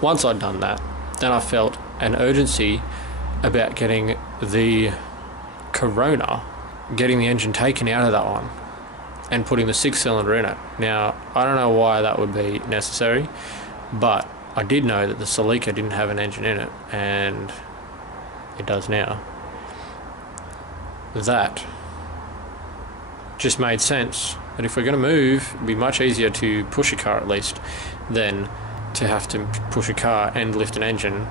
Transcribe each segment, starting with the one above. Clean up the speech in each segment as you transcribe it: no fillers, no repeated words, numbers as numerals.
Once I'd done that, then I felt an urgency about getting the Corona, getting the engine taken out of that one and putting the 6-cylinder in it. Now, I don't know why that would be necessary, but I did know that the Celica didn't have an engine in it, and it does now. That just made sense, that if we're going to move, it'd be much easier to push a car at least than to have to push a car and lift an engine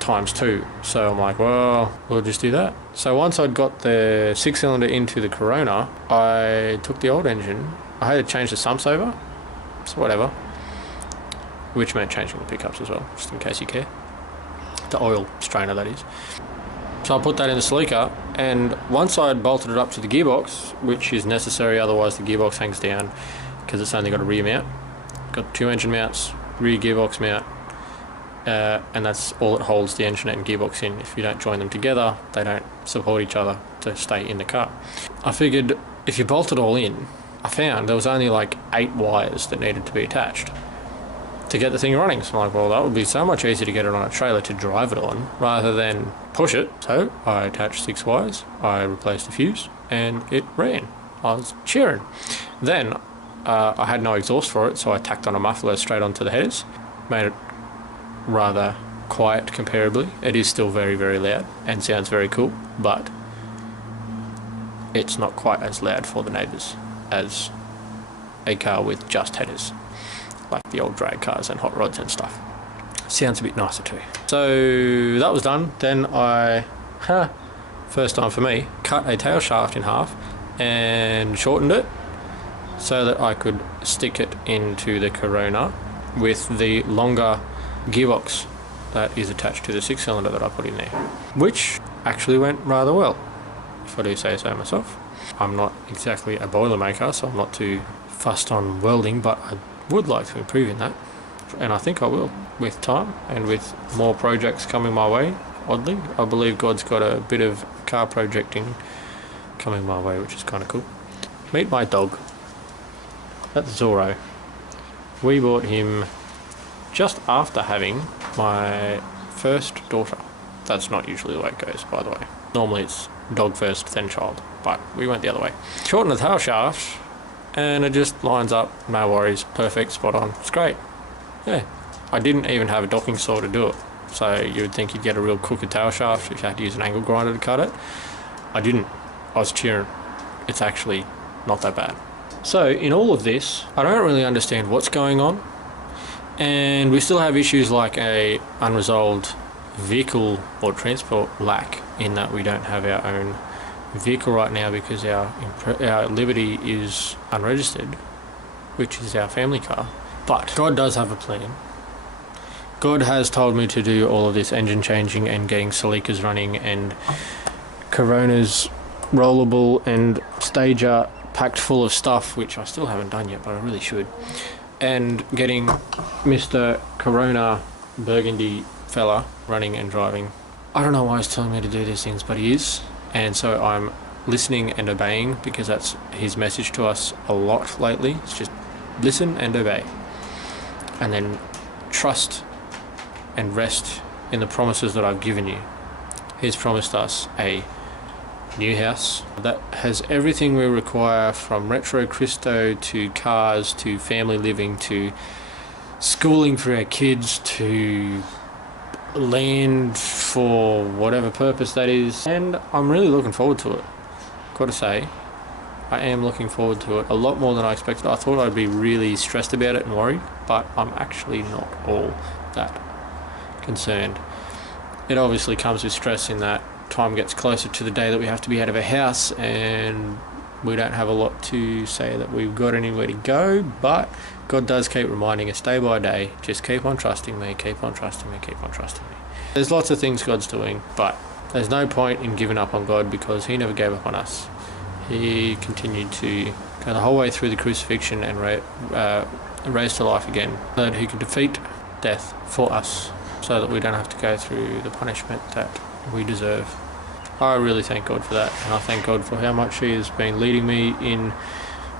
times 2. So I'm like, well, we'll just do that. So once I'd got the 6-cylinder into the Corona, I took the old engine. I had to change the sumps over, so whatever, which meant changing the pickups as well, just in case you care. The oil strainer, that is. So I put that in the Celica, and once I had bolted it up to the gearbox, which is necessary, otherwise the gearbox hangs down because it's only got a rear mount. Got 2 engine mounts, rear gearbox mount, and that's all it holds the engine and gearbox in. If you don't join them together, they don't support each other to stay in the car. I figured if you bolt it all in, I found there was only like 8 wires that needed to be attached to get the thing running. So I'm like, well, that would be so much easier to get it on a trailer to drive it on rather than push it. So I attached 6 wires, I replaced the fuse, and it ran. I was cheering. Then I had no exhaust for it, so I tacked on a muffler straight onto the headers, made it rather quiet comparably. It is still very, very loud and sounds very cool, but it's not quite as loud for the neighbours as a car with just headers, like the old drag cars and hot rods and stuff. Sounds a bit nicer too. So that was done. Then I, first time for me, cut a tail shaft in half and shortened it so that I could stick it into the Corona with the longer gearbox that is attached to the 6-cylinder that I put in there, which actually went rather well, if I do say so myself. I'm not exactly a boilermaker, so I'm not too fussed on welding, but I would like to improve in that, and I think I will with time and with more projects coming my way. Oddly, I believe God's got a bit of car projecting coming my way, which is kind of cool. Meet my dog. That's Zorro. We bought him just after having my first daughter. That's not usually the way it goes, by the way. Normally it's dog first, then child, but we went the other way. Shorten the tail shaft, and it just lines up, no worries, perfect, spot on, it's great. Yeah, I didn't even have a docking saw to do it, so you would think you'd get a real crooked tail shaft if you had to use an angle grinder to cut it. I didn't. I was cheering. It's actually not that bad. So in all of this, I don't really understand what's going on, and we still have issues like a unresolved vehicle or transport lack, in that we don't have our own vehicle right now because our Liberty is unregistered, which is our family car. But God does have a plan. God has told me to do all of this engine changing and getting Celicas running and Coronas rollable and stager packed full of stuff, which I still haven't done yet, but I really should, and getting Mr. Corona Burgundy fella running and driving. I don't know why he's telling me to do these things, but he is, and so I'm listening and obeying, because that's his message to us a lot lately. It's just listen and obey, and then trust and rest in the promises that I've given you. He's promised us a new house that has everything we require, from retro Cristo to cars to family living to schooling for our kids to land for whatever purpose that is, and I'm really looking forward to it. Gotta say, I am looking forward to it a lot more than I expected. I thought I'd be really stressed about it and worried, but I'm actually not all that concerned. It obviously comes with stress in that time gets closer to the day that we have to be out of a house, and we don't have a lot to say that we've got anywhere to go, but God does keep reminding us day by day, just keep on trusting me, keep on trusting me, keep on trusting me. There's lots of things God's doing, but there's no point in giving up on God, because he never gave up on us. He continued to go the whole way through the crucifixion and raised to life again, so that he could defeat death for us, so that we don't have to go through the punishment that we deserve. I really thank God for that, and I thank God for how much he has been leading me in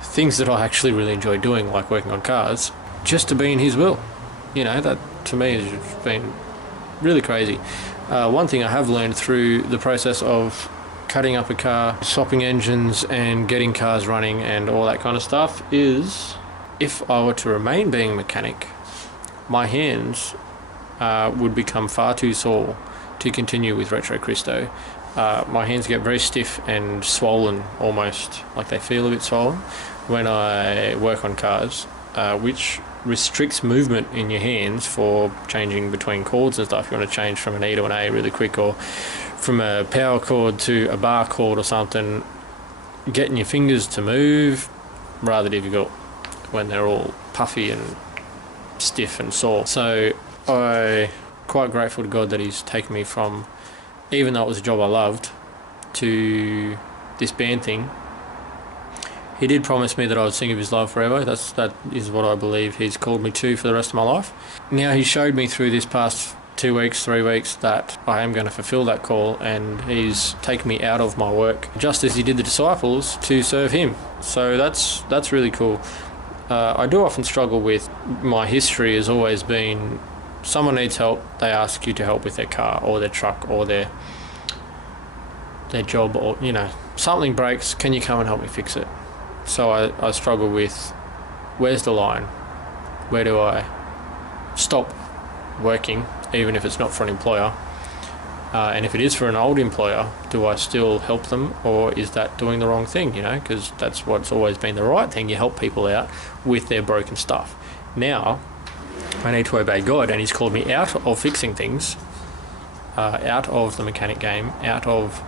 things that I actually really enjoy doing, like working on cars, just to be in his will. You know, to me has just been really crazy. One thing I have learned through the process of cutting up a car, swapping engines and getting cars running and all that kind of stuff is, if I were to remain being a mechanic, my hands would become far too sore to continue with Retro Cristo. My hands get very stiff and swollen, almost like they feel a bit swollen when I work on cars, which restricts movement in your hands for changing between chords and stuff. You want to change from an E to an A really quick, or from a power chord to a bar chord or something. Getting your fingers to move rather difficult when they're all puffy and stiff and sore. So I'm quite grateful to God that He's taken me from, even though it was a job I loved, to this band thing. He did promise me that I would sing of His love forever. That is what I believe He's called me to for the rest of my life. Now He showed me through this past 2 weeks, 3 weeks, that I am going to fulfill that call, and He's taken me out of my work, just as He did the disciples, to serve Him. So that's really cool. I do often struggle with, my history has always been, someone needs help, they ask you to help with their car or their truck or their job, or something breaks, can you come and help me fix it? So I struggle with, where's the line? Where do I stop working, even if it's not for an employer? And if it is for an old employer, do I still help them, or is that doing the wrong thing? Because that's what's always been the right thing. You help people out with their broken stuff. Now I need to obey God, and He's called me out of fixing things, out of the mechanic game, out of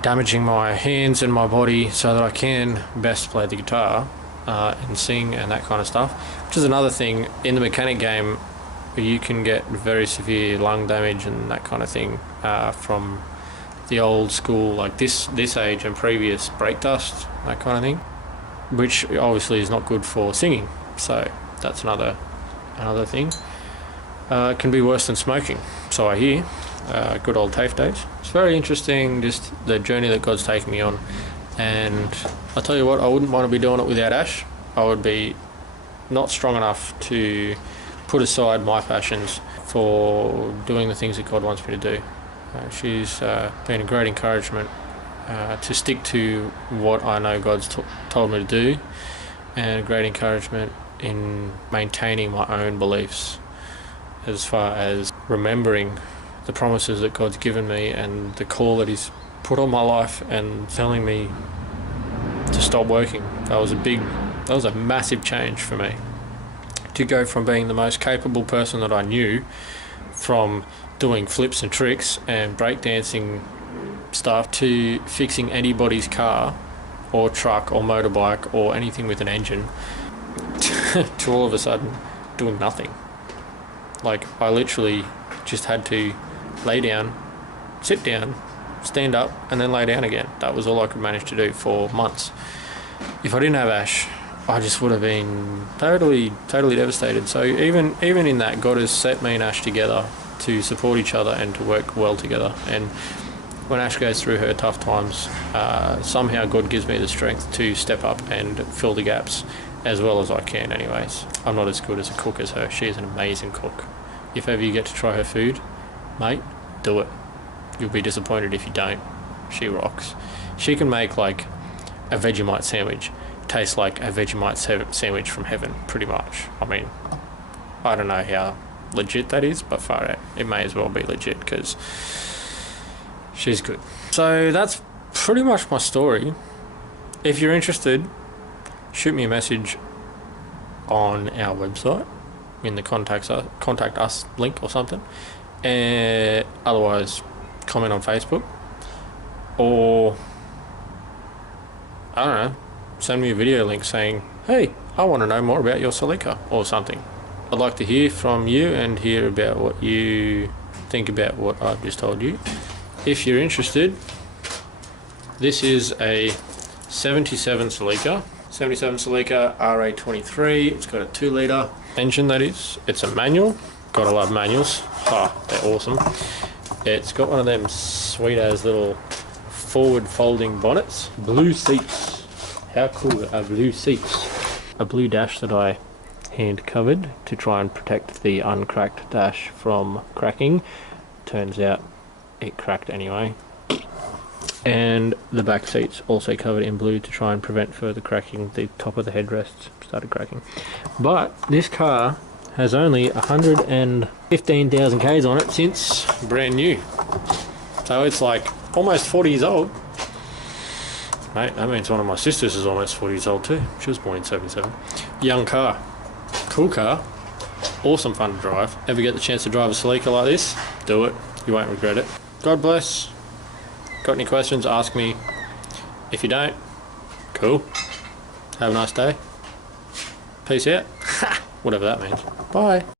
damaging my hands and my body, so that I can best play the guitar and sing and that kind of stuff. Which is another thing, in the mechanic game you can get very severe lung damage and that kind of thing from the old school, like this age and previous, brake dust, that kind of thing, which obviously is not good for singing. So that's another thing. It can be worse than smoking, so I hear. Good old TAFE days. It's very interesting, just the journey that God's taken me on, and I tell you what, I wouldn't want to be doing it without Ash. I would be not strong enough to put aside my passions for doing the things that God wants me to do. She's been a great encouragement to stick to what I know God's told me to do, and a great encouragement in maintaining my own beliefs, as far as remembering the promises that God's given me and the call that He's put on my life, and telling me to stop working. That was a massive change for me, to go from being the most capable person that I knew, from doing flips and tricks and breakdancing stuff, to fixing anybody's car or truck or motorbike or anything with an engine, to all of a sudden doing nothing. Like, I literally just had to lay down, sit down, stand up, and then lay down again. That was all I could manage to do for months. If I didn't have Ash, I just would have been totally devastated. So even in that, God has set me and Ash together to support each other and to work well together. And when Ash goes through her tough times, somehow God gives me the strength to step up and fill the gaps as well as I can anyways. I'm not as good as a cook as her. She's an amazing cook. If ever you get to try her food, mate, do it. You'll be disappointed if you don't. She rocks. She can make like a Vegemite sandwich taste like a Vegemite sandwich from heaven, pretty much. I mean, I don't know how legit that is, but far out, it may as well be legit, because she's good. So that's pretty much my story. If you're interested, shoot me a message on our website in the contact us link or something, and otherwise comment on Facebook, or I don't know, send me a video link saying, hey, I want to know more about your Celica or something. I'd like to hear from you and hear about what you think about what I've just told you. If you're interested, this is a 77 Celica. 77 Celica RA23. It's got a 2-litre engine, that is. It's a manual. Gotta love manuals. They're awesome. It's got one of them sweet as little forward folding bonnets. Blue seats. How cool are blue seats? A blue dash that I hand covered to try and protect the uncracked dash from cracking. Turns out it cracked anyway. And the back seat's also covered in blue to try and prevent further cracking. The top of the headrests started cracking. But this car has only 115,000 Ks on it since brand new. So it's like almost 40 years old. Mate, that means one of my sisters is almost 40 years old too. She was born in 77. Young car. Cool car. Awesome fun to drive. Ever get the chance to drive a Celica like this? Do it. You won't regret it. God bless. Got any questions? Ask me. If you don't, cool. Have a nice day. Peace out. Whatever that means. Bye.